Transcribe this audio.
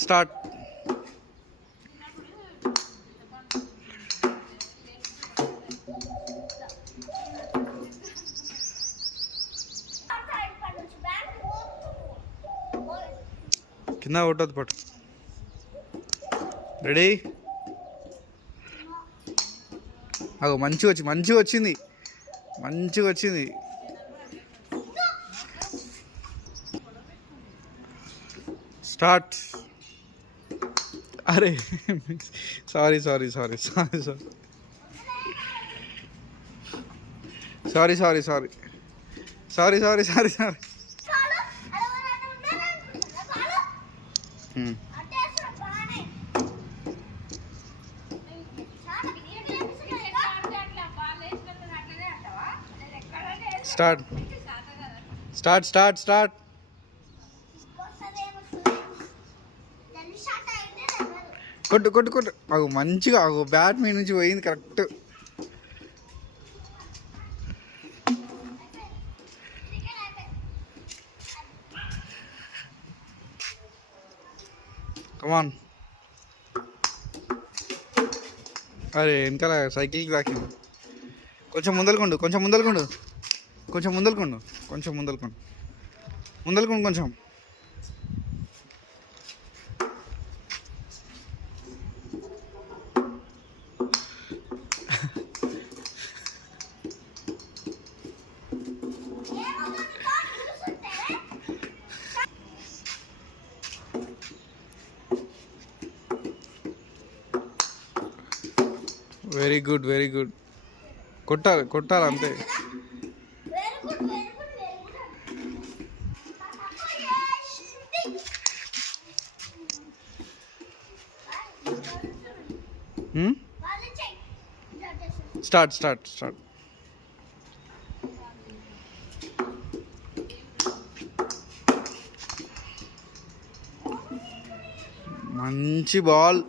స్టార్ట్. కింద కొట్టదు పట్టు. రెడీ. అగో మంచిగా వచ్చింది. స్టార్ట్. అరే సారీ. స్టార్ట్. కొట్టు. అగో మంచిగా బ్యాట్ మీ నుంచి పోయింది కరెక్ట్. కమాన్. అరే వెనకాల సైకిల్కి తాకింది. కొంచెం ముందలుకుండు కొంచెం. Very good. కొట్టాలి అంతే. స్టార్ట్. మంచి బాల్.